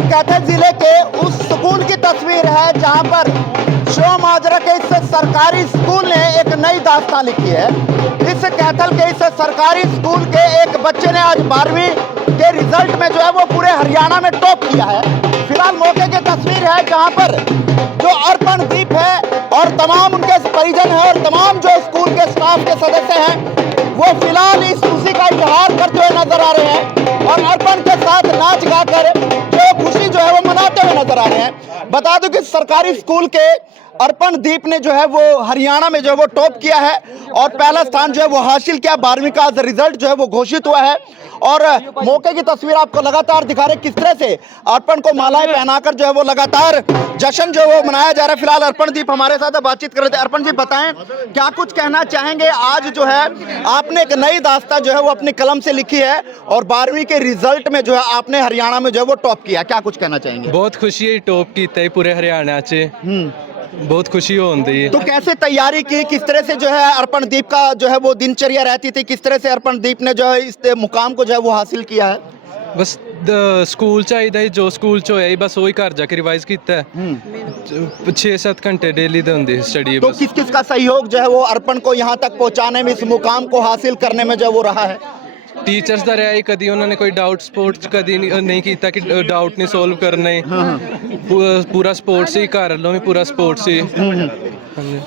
फिलहाल कैथल जिले के उस स्कूल की तस्वीर है जहां पर शिव माजरा के इस सरकारी स्कूल ने एक नई दास्तान लिखी है। इस कैथल के इस सरकारी स्कूल के एक बच्चे ने आज 12वीं के रिजल्ट में जो है वो पूरे हरियाणा में टॉप किया है। फिलहाल मौके की तस्वीर है जहां पर जो अर्पण दीप है और तमाम उनके परिजन हैं और तमाम जो स्कूल के स्टाफ के सदस्य हैं वो फिलहाल इस खुशी का इजहार करते हुए नजर आ रहे हैं और अर्पण के साथ नाच गाकर जो खुशी जो है वो मनाते हुए नजर आ रहे हैं। बता दूं कि सरकारी स्कूल के अर्पण दीप ने जो है वो हरियाणा में जो है वो टॉप किया है और पहला स्थान जो है वो हासिल किया। 12वीं का रिजल्ट जो है वो घोषित हुआ है और मौके की तस्वीर आपको लगातार दिखा रहे किस तरह से अर्पण को मालाएं पहनाकर जो है वो लगातार जश्न जो है वो मनाया जा रहा है। फिलहाल अर्पण दीप हमारे साथ बातचीत कर रहे थे। अर्पण जी बताएं क्या कुछ कहना चाहेंगे, आज जो है आपने एक नई दास्तां जो है वो अपनी कलम से लिखी है और 12वीं के रिजल्ट में जो है आपने हरियाणा में जो है वो टॉप किया, क्या कुछ कहना चाहेंगे? बहुत खुशी है टॉप किया पूरे हरियाणा च बहुत खुशी होती है। तो कैसे तैयारी की, किस तरह से जो है अर्पण दीप का जो है वो दिनचर्या रहती थी, किस तरह से अर्पण दीप ने जो है इस मुकाम को जो है वो हासिल किया है? बस स्कूल चाहिए जो स्कूल च होया बस वही घर जाके रिवाइज किया 6-7 घंटे डेली दे होंदी स्टडी। तो किस किस का सहयोग जो है वो अर्पण को यहाँ तक पहुँचाने में, इस मुकाम को हासिल करने में जो है वो रहा है? टीचर्स ਦਾ ਰਿਹਾ ਕਦੀ ਉਹਨਾਂ ਨੇ ਕੋਈ ਡਾਊਟ ਸਪੋਰਟ ਕਦੀ ਨਹੀਂ ਕੀਤਾ ਕਿ ਡਾਊਟ ਨਹੀਂ ਸੋਲਵ ਕਰਨੇ। पूरा स्पोर्ट्स ही घर लो भी पूरा स्पोर्ट्स ही।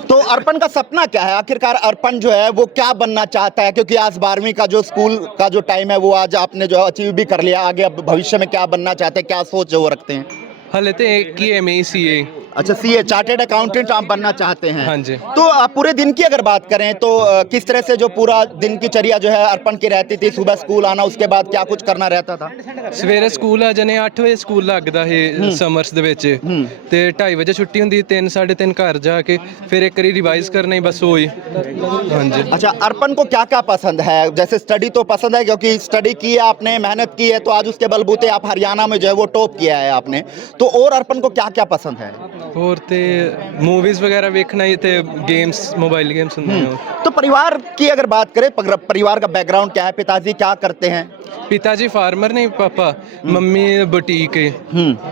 तो अर्पण का सपना क्या है आखिरकार? अर्पण जो है वो क्या बनना चाहता है? क्योंकि आज 12वीं का जो स्कूल का जो टाइम है वो आज आपने जो अचीव भी कर लिया, आगे अब भविष्य में क्या बनना चाहते हैं, क्या सोच वो रखते हैं? हले तो एक ही एम CA। अच्छा, सीए चार्टेड अकाउंटेंट आप बनना चाहते हैं? हाँ जी। तो पूरे दिन की अगर बात करें तो किस तरह से जो पूरा दिन की चर्या जो है अर्पण की रहती थी? सुबह स्कूल आना, उसके बाद क्या कुछ करना रहता था? ਸਵੇਰੇ ਸਕੂਲ ਆ ਜਾਣੇ 8 ਵਜੇ ਸਕੂਲ ਲੱਗਦਾ ਹੈ ਸਮਰਸ ਦੇ ਵਿੱਚ ਤੇ 2:30 ਵਜੇ ਛੁੱਟੀ ਹੁੰਦੀ 3-3:30 ਘਰ ਜਾ ਕੇ ਫਿਰ ਇੱਕ ਵਾਰੀ ਰਿਵਾਈਜ਼ ਕਰਨਾ ਹੀ ਬਸ ਹੋਈ। ਹਾਂਜੀ। अच्छा, अर्पण को क्या क्या पसंद है? जैसे स्टडी तो पसंद है क्योंकि स्टडी की है आपने, मेहनत की है, तो आज उसके बलबूते आप हरियाणा में जो है वो टॉप किया है आपने। तो और अर्पण को क्या क्या पसंद है? ਹੋਰ ਤੇ मूवीज वगैरह वेखना ही थे, गेम्स मोबाइल गेम्स ਹੁੰਦੇ ਨੇ। तो परिवार की अगर बात करें, परिवार का बैकग्राउंड क्या है? पिताजी क्या करते हैं? पिताजी फार्मर नहीं, पापा मम्मी बुटीक है।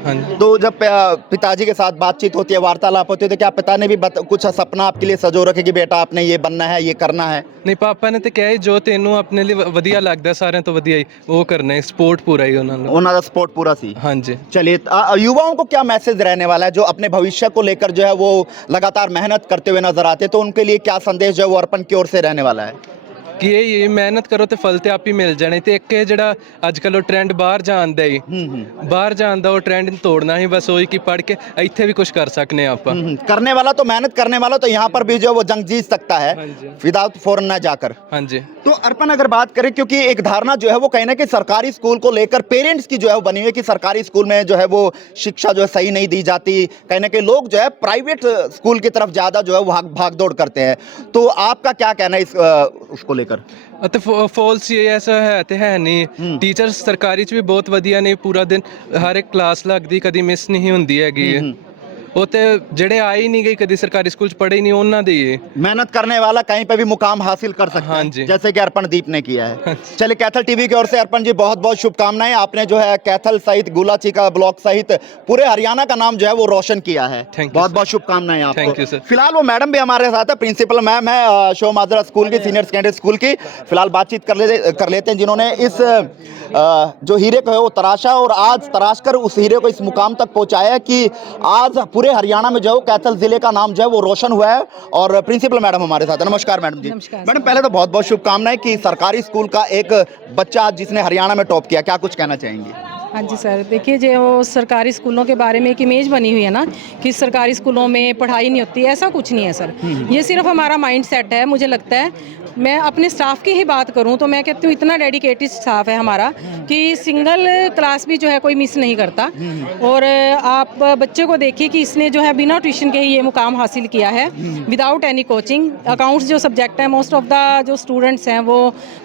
हाँ जी। तो जब पिताजी के साथ बातचीत होती है, वार्तालाप होती है, तो क्या पिता ने भी कुछ सपना आपके लिए सजो रखे कि बेटा आपने ये बनना है, ये करना है? नहीं, पापा ने तो कहा है जो तेनू अपने लिए वधिया लगता सारे तो वधिया ही वो करना है, सपोर्ट पूरा ही उन्होंने सपोर्ट पूरा सी। हाँ जी। चलिए, युवाओं को क्या मैसेज रहने वाला है जो अपने भविष्य को लेकर जो है वो लगातार मेहनत करते हुए नजर आते हैं, तो उनके लिए क्या संदेश जो है वो अर्पण की ओर से रहने वाला है? कि ये मेहनत करो तो फल तो आप ही मिल जाने। तो एक ਜਿਹੜਾ ਅੱਜਕੱਲ ਉਹ ਟ੍ਰੈਂਡ ਬਾਹਰ ਜਾਣ ਦਾ ਹੀ ਬਾਹਰ ਜਾਣ ਦਾ ਉਹ ਟ੍ਰੈਂਡ ਤੋੜਨਾ ही बस वही कि पढ़ के ਇੱਥੇ भी कुछ कर सकने आप। करने वाला तो मेहनत करने वाला तो यहाँ पर भी जो वो जंग जीत सकता है विदाउट फॉरन ना जाकर। हाँ जी। तो अर्पण अगर बात करें, क्योंकि एक धारणा जो है वो कहीं ना कहीं सरकारी स्कूल को लेकर पेरेंट्स की जो है वो बनी हुई है कि सरकारी स्कूल में जो है वो शिक्षा जो है सही नहीं दी जाती, कहीं ना कहीं लोग जो है प्राइवेट स्कूल की तरफ ज़्यादा जो है वो भाग दौड़ करते हैं। तो आपका क्या कहना है इस उसको लेकर? ਅਤੇ ਫਾਲਸ ਇਹ ਐਸਾ ਹੈ ਤੇ ਹੈ ਨਹੀਂ। ਟੀਚਰਸ ਸਰਕਾਰੀ ਚ ਵੀ ਬਹੁਤ ਵਧੀਆ ਨੇ, ਪੂਰਾ ਦਿਨ ਹਰ ਇੱਕ ਕਲਾਸ ਲੱਗਦੀ, ਕਦੀ ਮਿਸ ਨਹੀਂ ਹੁੰਦੀ ਹੈਗੀ। ਉਹ ਤੇ ਜਿਹੜੇ आए ही नहीं गए कभी सरकारी स्कूल च पढ़े ही नहीं उन्होंने दी है। मेहनत करने वाला कहीं पे भी मुकाम हासिल कर सकता है, जैसे कि अर्पण दीप ने किया है। चलिए, कैथल टीवी की ओर से अर्पण जी बहुत बहुत शुभकामनाएं। आपने जो है कैथल सहित गुलाची का ब्लॉक सहित पूरे हरियाणा का नाम जो है वो रोशन किया है। बहुत बहुत शुभकामनाएं आपको। Thank you sir. फिलहाल वो मैडम भी हमारे साथ है, प्रिंसिपल मैम है शिव माजरा स्कूल की, सीनियर सेकेंडरी स्कूल की। फिलहाल बातचीत कर लेते हैं जिन्होंने इस जो हीरे को है वो तराशा और आज तराश कर उस हीरे को इस मुकाम तक पहुंचाया कि आज पूरे हरियाणा में जो कैथल जिले का नाम जो है वो रोशन हुआ है। और प्रिंसिपल मैडम हमारे साथ है। नमस्कार मैडम जी। मैडम, पहले तो बहुत बहुत शुभकामनाएं कि सरकारी स्कूल का एक बच्चा जिसने हरियाणा में टॉप किया, क्या कुछ कहना चाहेंगे? हाँ जी सर, देखिए जो सरकारी स्कूलों के बारे में एक इमेज बनी हुई है ना कि सरकारी स्कूलों में पढ़ाई नहीं होती, ऐसा कुछ नहीं है सर। ये सिर्फ हमारा माइंड सेट है। मुझे लगता है, मैं अपने स्टाफ की ही बात करूं तो मैं कहती हूँ इतना डेडिकेटेड स्टाफ है हमारा कि सिंगल क्लास भी जो है कोई मिस नहीं करता। और आप बच्चे को देखिए कि इसने जो है बिना ट्यूशन के ही ये मुकाम हासिल किया है, विदाउट एनी कोचिंग। अकाउंट्स जो सब्जेक्ट है, मोस्ट ऑफ द जो स्टूडेंट्स हैं वो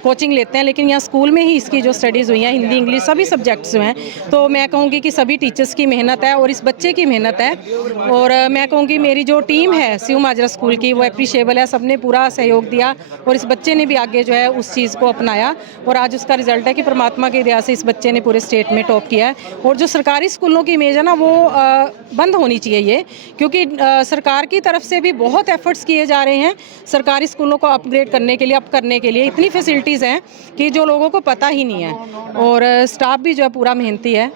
कोचिंग लेते हैं, लेकिन यहाँ स्कूल में ही इसकी जो स्टडीज़ हुई हैं, हिंदी इंग्लिश सभी सब्जेक्ट्स जो हैं, तो मैं कहूँगी कि सभी टीचर्स की मेहनत है और इस बच्चे की मेहनत है। और मैं कहूँगी मेरी जो टीम है शिव माजरा स्कूल की वो एप्रिशिएबल है, सबने पूरा सहयोग दिया और और इस बच्चे ने भी आगे जो है उस चीज़ को अपनाया और आज उसका रिजल्ट है कि परमात्मा की दया से इस बच्चे ने पूरे स्टेट में टॉप किया है। और जो सरकारी स्कूलों की इमेज है ना वो बंद होनी चाहिए ये, क्योंकि सरकार की तरफ से भी बहुत एफर्ट्स किए जा रहे हैं सरकारी स्कूलों को अपग्रेड करने के लिए, अप करने के लिए। इतनी फैसिलिटीज़ हैं कि जो लोगों को पता ही नहीं है, और स्टाफ भी जो है पूरा मेहनती है,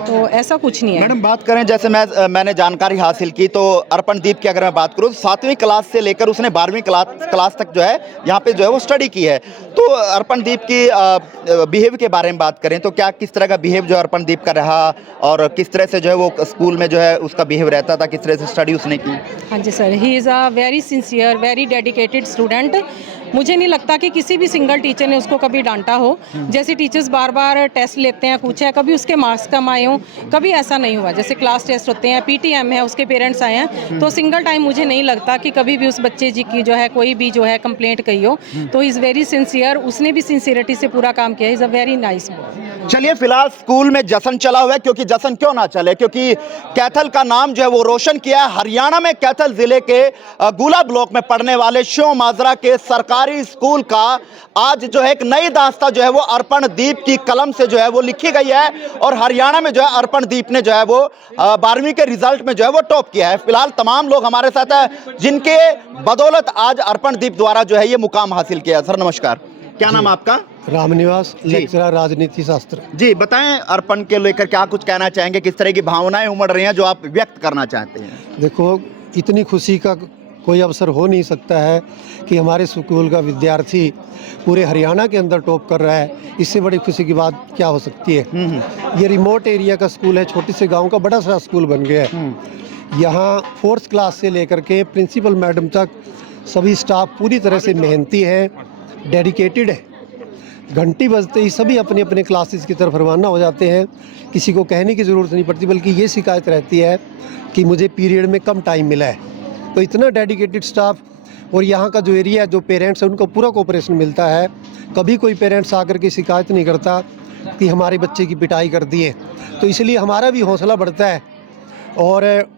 तो ऐसा कुछ नहीं है। मैडम बात करें, जैसे मैंने जानकारी हासिल की तो अर्पणदीप की अगर मैं बात करूं, 7वीं क्लास से लेकर उसने 12वीं क्लास तक जो है यहाँ पे जो है वो स्टडी की है। तो अर्पणदीप की बिहेव के बारे में बात करें तो क्या किस तरह का बिहेव जो अर्पणदीप का रहा, और किस तरह से जो है वो स्कूल में जो है उसका बिहेव रहता था, किस तरह से स्टडी उसने की? हाँ जी sir, he is a very sincere, very dedicated student. मुझे नहीं लगता कि किसी भी सिंगल टीचर ने उसको कभी डांटा हो। जैसे टीचर्स बार बार टेस्ट लेते हैं, कुछ है, कभी उसके मार्क्स कम आए हों, कभी ऐसा नहीं हुआ। जैसे क्लास टेस्ट होते हैं, पीटीएम है, उसके पेरेंट्स आए हैं, तो सिंगल टाइम मुझे नहीं लगता कि कभी भी उस बच्चे जी की जो है कोई भी जो है कंप्लेंट कही हो। तो इज़ वेरी सिंसियर, उसने भी सिंसियरिटी से पूरा काम किया। Is a very nice boy. चलिए, फिलहाल स्कूल में जश्न चला हुआ है, क्योंकि जश्न क्यों ना चले, क्योंकि कैथल का नाम जो है वो रोशन किया है। हरियाणा में कैथल जिले के गुला ब्लॉक में पढ़ने वाले शिव माजरा के सरकारी स्कूल का आज जो है एक नई दास्तां जो है वो अर्पणदीप की कलम से जो है वो लिखी गई है, और हरियाणा में जो है अर्पणदीप ने जो है वो 12वीं के रिजल्ट में जो है वो टॉप किया है। फिलहाल तमाम लोग हमारे साथ हैं जिनके बदौलत आज अर्पणदीप द्वारा जो है ये मुकाम हासिल किया। सर नमस्कार, क्या नाम आपका? रामनिवास, लेक्चरर राजनीति शास्त्र। जी बताएं, अर्पण के लेकर क्या कुछ कहना चाहेंगे, किस तरह की भावनाएं उमड़ रही हैं जो आप व्यक्त करना चाहते हैं? देखो, इतनी खुशी का कोई अवसर हो नहीं सकता है कि हमारे स्कूल का विद्यार्थी पूरे हरियाणा के अंदर टॉप कर रहा है। इससे बड़ी खुशी की बात क्या हो सकती है। ये रिमोट एरिया का स्कूल है, छोटे से गांव का बड़ा सा स्कूल बन गया है। यहाँ 4th क्लास से लेकर के प्रिंसिपल मैडम तक सभी स्टाफ पूरी तरह से मेहनती है, डेडिकेटेड है। घंटी बजते ही सभी अपने अपने क्लासेस की तरफ रवाना हो जाते हैं। किसी को कहने की ज़रूरत नहीं पड़ती, बल्कि ये शिकायत रहती है कि मुझे पीरियड में कम टाइम मिला है। तो इतना डेडिकेटेड स्टाफ, और यहाँ का जो एरिया, जो पेरेंट्स हैं, उनको पूरा कोऑपरेशन मिलता है। कभी कोई पेरेंट्स आकर के शिकायत नहीं करता कि हमारे बच्चे की पिटाई कर दी है। तो इसलिए हमारा भी हौसला बढ़ता है, और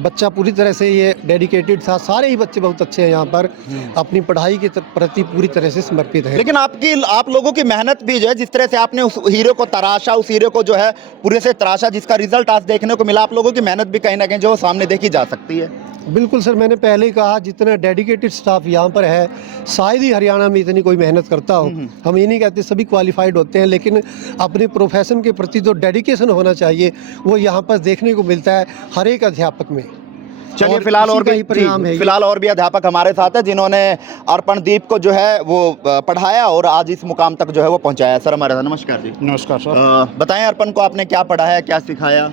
बच्चा पूरी तरह से ये डेडिकेटेड था। सारे ही बच्चे बहुत अच्छे हैं यहाँ पर, अपनी पढ़ाई के प्रति पूरी तरह से समर्पित है। लेकिन आप लोगों की मेहनत भी जो है, जिस तरह से आपने उस हीरो को तराशा, उस हीरो को जो है पूरे से तराशा, जिसका रिजल्ट आज देखने को मिला, आप लोगों की मेहनत भी कहीं ना कहीं जो सामने देखी जा सकती है। बिल्कुल सर, मैंने पहले ही कहा, जितना डेडिकेटेड स्टाफ यहाँ पर है शायद ही हरियाणा में इतनी कोई मेहनत करता हो। हम ये नहीं कहते सभी क्वालिफाइड होते हैं, लेकिन अपने प्रोफेशन के प्रति जो डेडिकेशन होना चाहिए वो यहाँ पर देखने को मिलता है हर एक अध्यापक में। चलिए, फिलहाल और भी अध्यापक हमारे साथ हैं जिन्होंने अर्पणदीप को जो है वो पढ़ाया और आज इस मुकाम तक जो है वो पहुंचाया। सर हमारे साथ, नमस्कार जी। नमस्कार सर। बताएं, अर्पण को आपने क्या पढ़ाया, क्या सिखाया?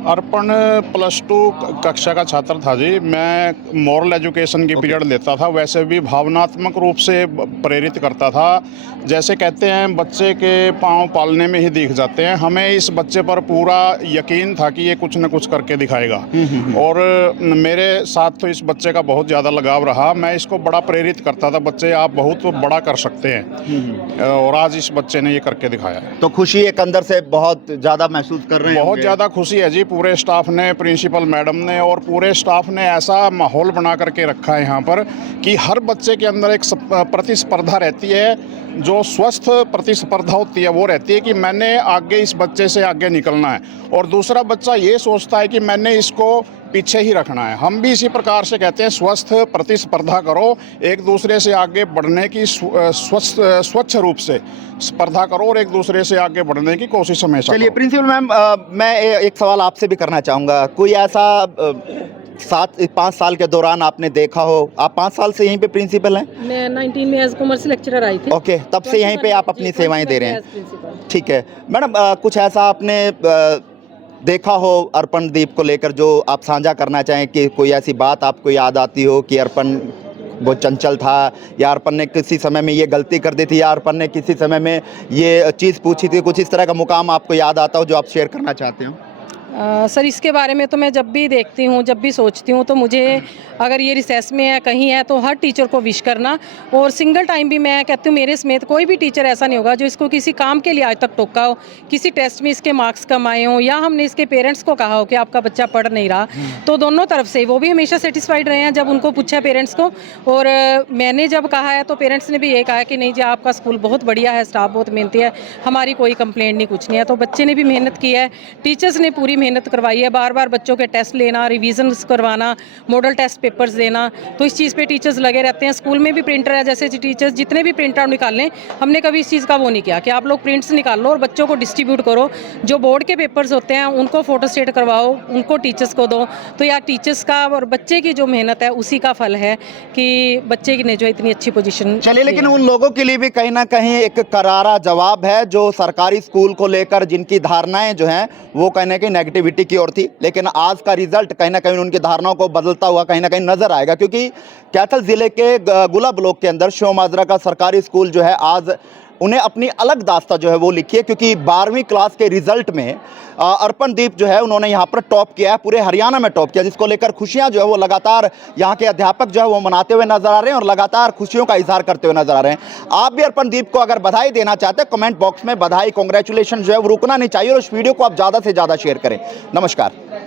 अर्पण +2 कक्षा का छात्र था जी। मैं मॉरल एजुकेशन की पीरियड लेता था। वैसे भी भावनात्मक रूप से प्रेरित करता था। जैसे कहते हैं, बच्चे के पाँव पालने में ही दिख जाते हैं। हमें इस बच्चे पर पूरा यकीन था कि ये कुछ न कुछ करके दिखाएगा, और मेरे साथ तो इस बच्चे का बहुत ज़्यादा लगाव रहा। मैं इसको बड़ा प्रेरित करता था, बच्चे आप बहुत बड़ा कर सकते हैं, और आज इस बच्चे ने ये करके दिखाया। तो खुशी एक अंदर से बहुत ज़्यादा महसूस कर रहे हैं? बहुत ज़्यादा खुशी है जी। पूरे स्टाफ ने, प्रिंसिपल मैडम ने और पूरे स्टाफ ने ऐसा माहौल बना करके रखा है यहाँ पर कि हर बच्चे के अंदर एक प्रतिस्पर्धा रहती है। जो स्वस्थ प्रतिस्पर्धा होती है वो रहती है कि मैंने आगे इस बच्चे से आगे निकलना है, और दूसरा बच्चा ये सोचता है कि मैंने इसको पीछे ही रखना है। हम भी इसी प्रकार से कहते हैं, स्वस्थ प्रतिस्पर्धा करो, एक दूसरे से आगे बढ़ने की स्वच्छ रूप से स्पर्धा करो, और एक दूसरे से आगे बढ़ने की कोशिश हमेशा करो। चलिए प्रिंसिपल मैम, मैं एक सवाल आपसे भी करना चाहूँगा। कोई ऐसा 5 साल के दौरान आपने देखा हो, आप 5 साल से यहीं पे प्रिंसिपल हैं? मैं 19 में एज कॉमर्स लेक्चरर आई थी। ओके, तब से यहीं पे आप अपनी सेवाएं दे रहे हैं। ठीक है मैडम, कुछ ऐसा आपने देखा हो अर्पणदीप को लेकर जो आप साझा करना चाहें, कि कोई ऐसी बात आपको याद आती हो कि अर्पण बहुत चंचल था, या अर्पण ने किसी समय में ये गलती कर दी थी, या अर्पण ने किसी समय में ये चीज़ पूछी थी, कुछ इस तरह का मुकाम आपको याद आता हो जो आप शेयर करना चाहते हो? सर इसके बारे में तो मैं जब भी देखती हूँ, जब भी सोचती हूँ, तो मुझे अगर ये रिसेस में है, कहीं है, तो हर टीचर को विश करना। और सिंगल टाइम भी मैं कहती हूँ मेरे समेत कोई भी टीचर ऐसा नहीं होगा जो इसको किसी काम के लिए आज तक टोका हो, किसी टेस्ट में इसके मार्क्स कम आए हों, या हमने इसके पेरेंट्स को कहा हो कि आपका बच्चा पढ़ नहीं रहा। तो दोनों तरफ से वो भी हमेशा सेटिस्फाइड रहे हैं जब उनको पूछा पेरेंट्स को, और मैंने जब कहा है तो पेरेंट्स ने भी ये कहा कि नहीं जी आपका स्कूल बहुत बढ़िया है, स्टाफ बहुत मेहनती है, हमारी कोई कंप्लेंट नहीं, कुछ नहीं है। तो बच्चे ने भी मेहनत की है, टीचर्स ने पूरी मेहनत करवाई है, बार बार बच्चों के टेस्ट लेना, रिवीजन करवाना, मॉडल टेस्ट पेपर्स देना, तो इस चीज़ पे टीचर्स लगे रहते हैं। स्कूल में भी प्रिंटर है, जैसे टीचर्स जितने भी प्रिंट आउट निकालें, हमने कभी इस चीज़ का वो नहीं किया कि आप लोग प्रिंट्स निकाल लो और बच्चों को डिस्ट्रीब्यूट करो। जो बोर्ड के पेपर्स होते हैं उनको फोटोस्टेट करवाओ, उनको टीचर्स को दो। तो यार टीचर्स का और बच्चे की जो मेहनत है उसी का फल है कि बच्चे ने जो इतनी अच्छी पोजीशन। चलिए, लेकिन उन लोगों के लिए भी कहीं ना कहीं एक करारा जवाब है जो सरकारी स्कूल को लेकर जिनकी धारणाएं जो हैं वो कहीं ना कहीं नेगेटिविटी की ओर थी, लेकिन आज का रिजल्ट कहीं ना कहीं उनकी धारणाओं को बदलता हुआ कहीं ना कहीं नजर आएगा। क्योंकि कैथल जिले के गुला ब्लॉक के अंदर शिव माजरा का सरकारी स्कूल जो है आज उन्हें अपनी अलग दास्ता जो है वो लिखी है, क्योंकि 12वीं क्लास के रिजल्ट में अर्पणदीप जो है उन्होंने यहाँ पर टॉप किया है, पूरे हरियाणा में टॉप किया, जिसको लेकर खुशियां जो है वो लगातार यहाँ के अध्यापक जो है वो मनाते हुए नजर आ रहे हैं और लगातार खुशियों का इजहार करते हुए नजर आ रहे हैं। आप भी अर्पणदीप को अगर बधाई देना चाहते हैं, कमेंट बॉक्स में बधाई, कांग्रेचुलेशन जो है वो रुकना नहीं चाहिए, और उस वीडियो को आप ज़्यादा से ज़्यादा शेयर करें। नमस्कार।